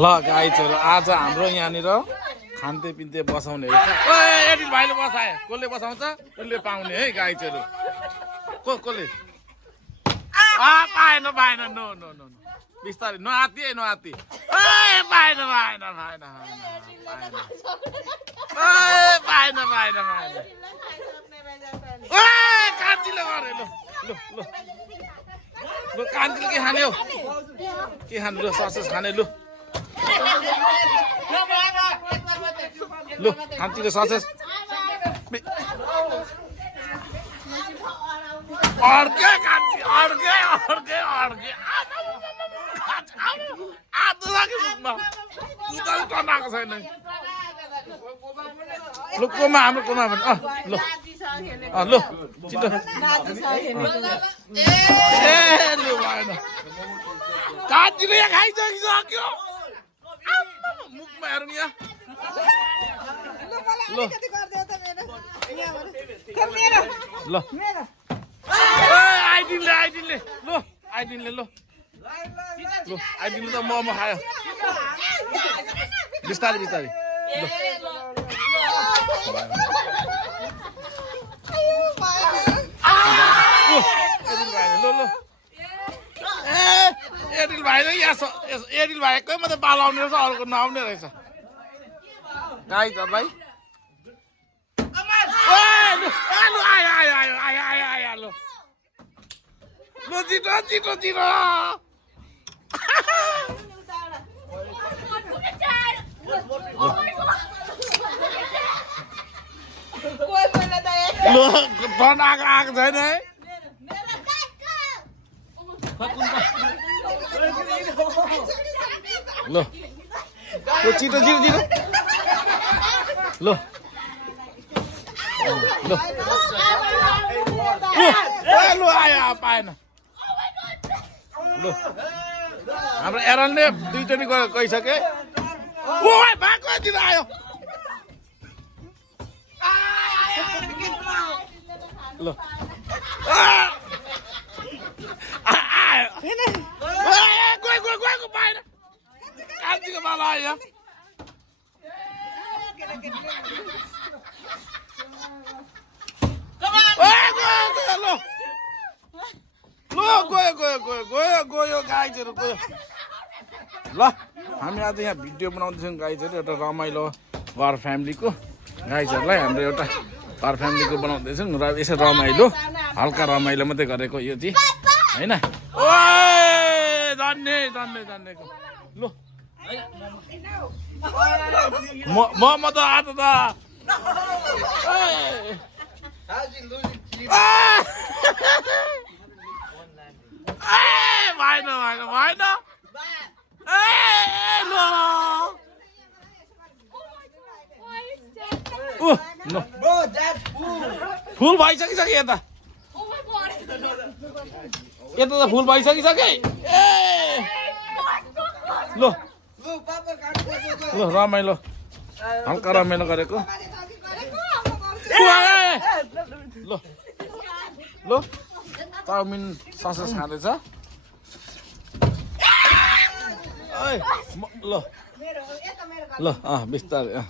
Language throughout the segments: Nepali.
ल गाइजहरू आज हाम्रो यहाँनिर खान्ते पिन्ते बसाउने एडिल भाइले बसाए कसले बसाउँछ उसले पाउने है गाइजहरू कसले पाएन पाएन नो नो नो बिस्तारै नआती है नआती पाएन पाएन पाएन पाएन पाएन पाएन कान्छीले गरे लु लु लु लु कान्छीले के खाने हो के खाने लु ससेस खाने लु लु कान्छीले ससेस अर्के कान्छी अर्के अर्के अर्के आधो लाग्यो मुखमा दुधले टनाएको छैन लु कोमा हाम्रो कोमा भने लु लु छिटो ए लु भएन कान्छीले यहाँ खाइसकिसक्यो मुखमा हेर्नु यहाँ ल ल आइदिनले आइदिनले लु आइदिनले लु लु आइदिनले त मोमो खायो बिस्तारै बिस्तारै लु लु लु एडिल भाइले यहाँ एडिल भाइकै मात्रै बाल आउने रहेछ अर्को नआउने रहेछ गाइजहरूलाई लु छिटो छिटो छिटो लु बनाएको आएको छैन है लु लु छिटो छिटो छिटो लु लु लु आयो पाएन लु हाम्रो एरनले दुईचोटि गइसके ओ भागतिर आयो ल गएको पाएन कान्छीको माला आयो गयो गाइजहरू गयो ल हामी आज यहाँ भिडियो बनाउँदैछौँ गाइजहरू एउटा रमाइलो घर फ्यामिलीको गाइजहरूलाई हाम्रो एउटा घर फ्यामिलीको बनाउँदैछौँ र यसो रमाइलो हल्का रमाइलो मात्रै गरेको यो चाहिँ होइन ओ जान्ने जान्ने जान्नेको लु म त आज त भएन भएन भएन फुल भइसकिसक्यो यता यता त फुल भइसकिसके ए ल ल रमाइलो हल्का रमाइलो गरेको ल ल चाउमिन ससेस खाँदैछ ल ल बिस्तारै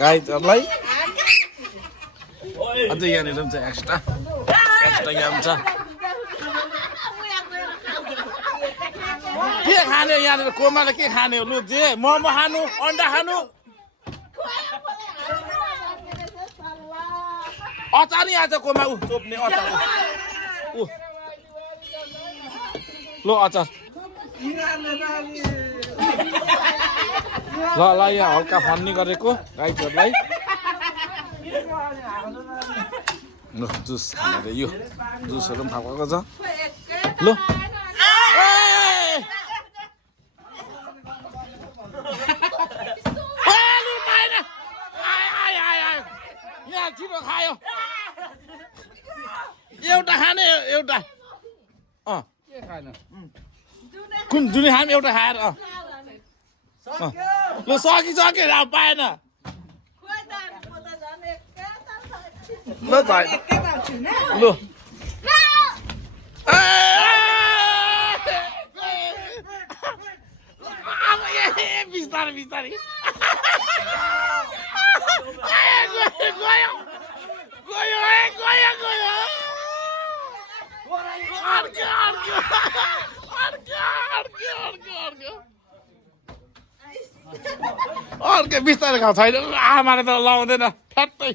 गाइजहरूलाई अझै यहाँनिर पनि छ एक्स्ट्रा यहाँ पनि छ के खाने यहाँनिर कोमाले के खाने हो लु जे मोमो खानु अन्डा खानु अचार नि आज कोमा ऊ चोप्ने अचार ऊ लो अचार ल ल यहाँ हल्का फन्नी गरेको गाइजहरूलाई ल जुस खानेर यो जुसहरू पनि थापेको छ ल यहाँ छिटो खायो एउटा खाने एउटा के खाएन कुन जुनै खाने एउटा खाएर ल सकिसक्यो पाएन ल चाहिँ ल बिस्तारै बिस्तारै गयो गयो गयो गयो अर्को बिस्तारै खाएको छैन आमाले त लाउँदैन फ्याट्टै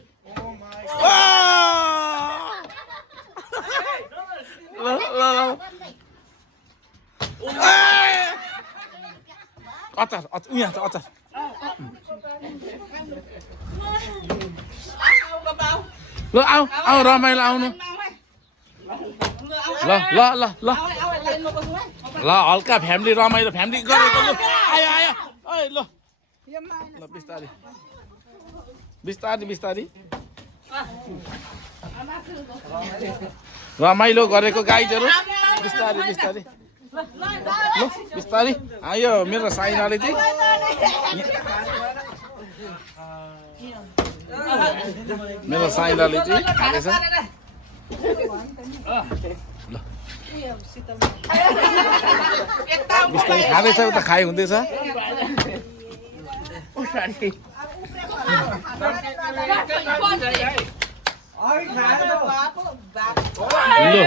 अचार उहाँ छ अचार ल आऊ आऊ रमाइलो आउनु ल ल ल ल ल हल्का फ्यामिली रमाइलो फ्यामिली गरेको ल आयो आयो ओइ ल ल बिस्तारै बिस्तारै बिस्तारै रमाइलो गरेको गाइजहरू बिस्तारै बिस्तारै ल बिस्तारै आयो मेरो साइनाले चाहिँ मेरो साइनाले चाहिँ खाँदैछ ल बिस्तारै खाँदैछ उता खाइ हुँदैछ ल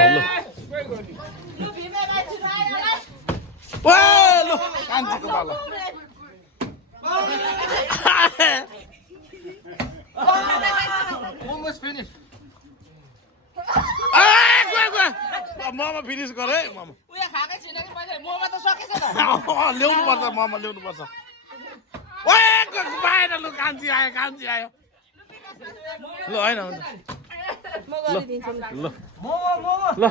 ल ल कान्छीको बाला Almost finished. मोमो फिनिस गर है मोमो उयो खाकै छैन कि मैले मोमो त सकेछ त ल्याउनु पर्छ मोमो ल्याउनु पर्छ बाहिर लु कान्छी आयो ल होइन हुन्छ ल ल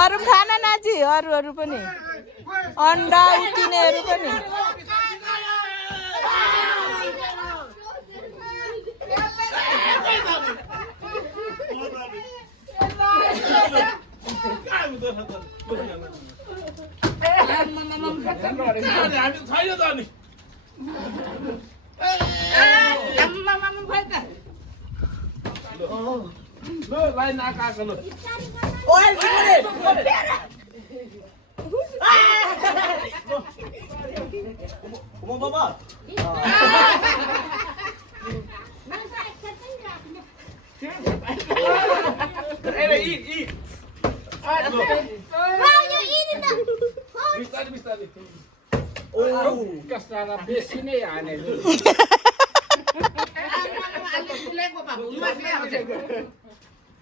अरू खाना नाची अरू पनि अन्डा उतिनेहरू पनि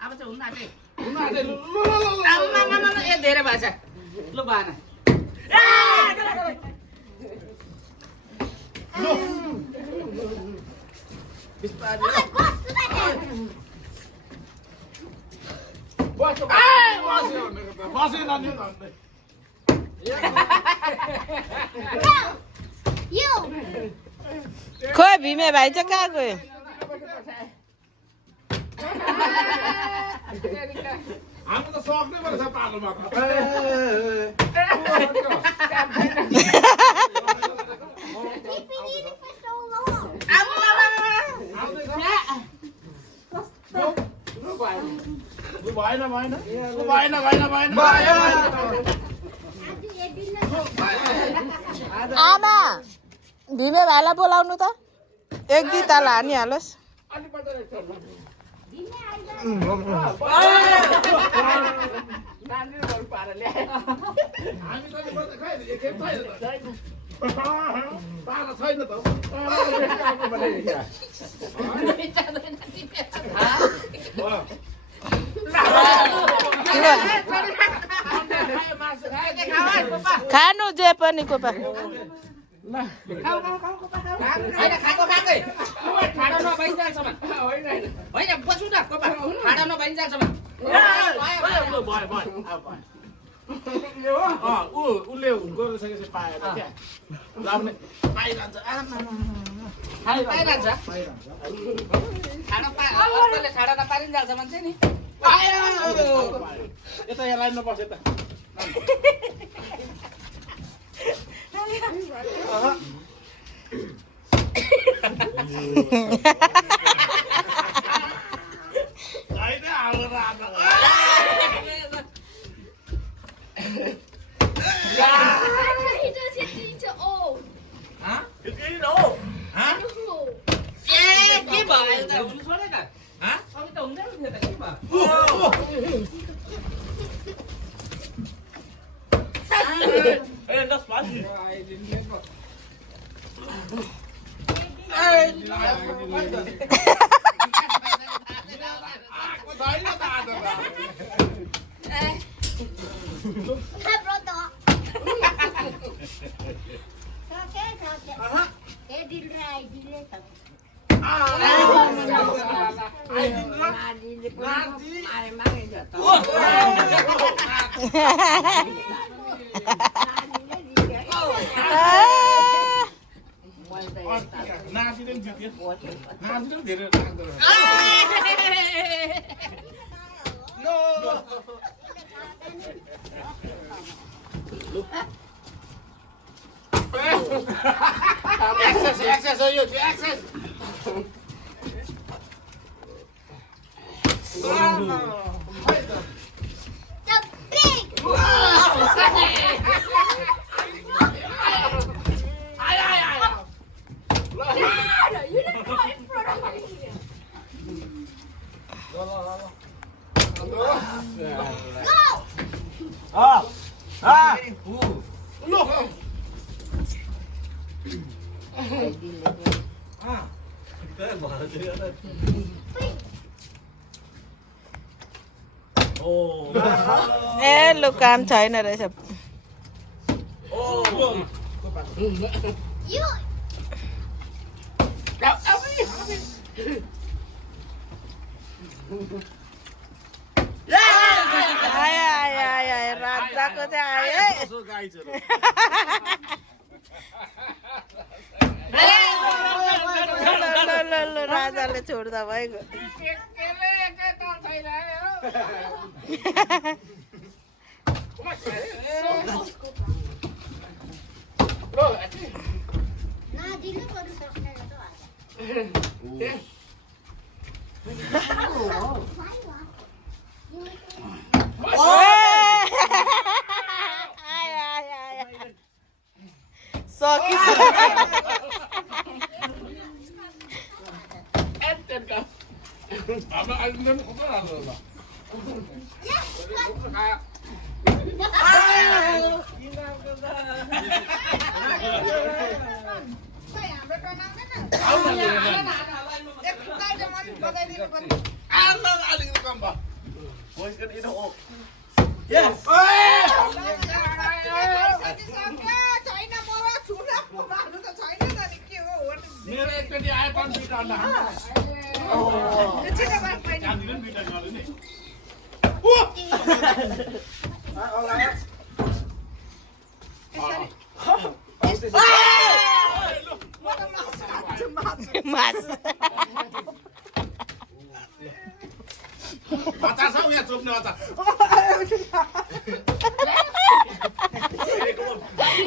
अब चाहिँ हुन्न ए धेरै भएछ लु भएन खोइ भीमे भाइ चाहिँ कहाँ गयो हामी त सक्नै पर्छ पालोमा आमा भीमे भाइलाई बोलाउनु त एक दुई ताल हानिहालोस् खानु जे पनि कोपा होइन बसु न ठाडा नभइन्जालसम्म उसले गरिसकेपछि पाएर क्या पाइरहन्छ पाइरहन्छ ठाडा नपारिन्जालसम्म चाहिँ नि यता यहाँ लाइनमा बस यता He does it into all. के भयो त हुनु छोडेन अघि त हुँदैन थियो त के भयो नातिले पनि जित्यो नातिले पनि धेरै लाग्दो एक्सेस हो यो access The big. Dad, you didn't go in front of me. ए लु काम छैन रहेछ You. आयो आयो आयो आयो राजाको चाहिँ आयो है ल ल ल राजाले छोड्दा भइगयो मेरो एकचोटि आए पनि दुईटा अन्डा अचार छ यहाँ चोप्ने अचार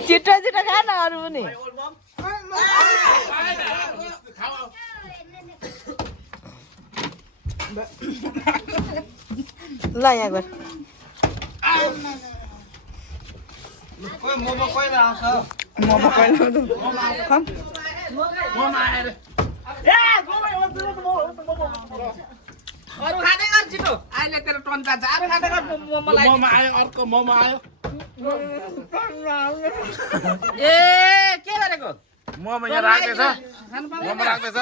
छिटो छिटो खा न अरू पनि ल यहाँ गर मोमो कहिले आउँछ मोमो कहिले अरू खाँदै गर छिटो अहिले तेरो टन जान्छ अरू खाँदै गर मोमोलाई मोमो आयो अर्को मोमो आयो ए के गरेको मोमो यहाँ राख्दैछ मोमो राख्दैछ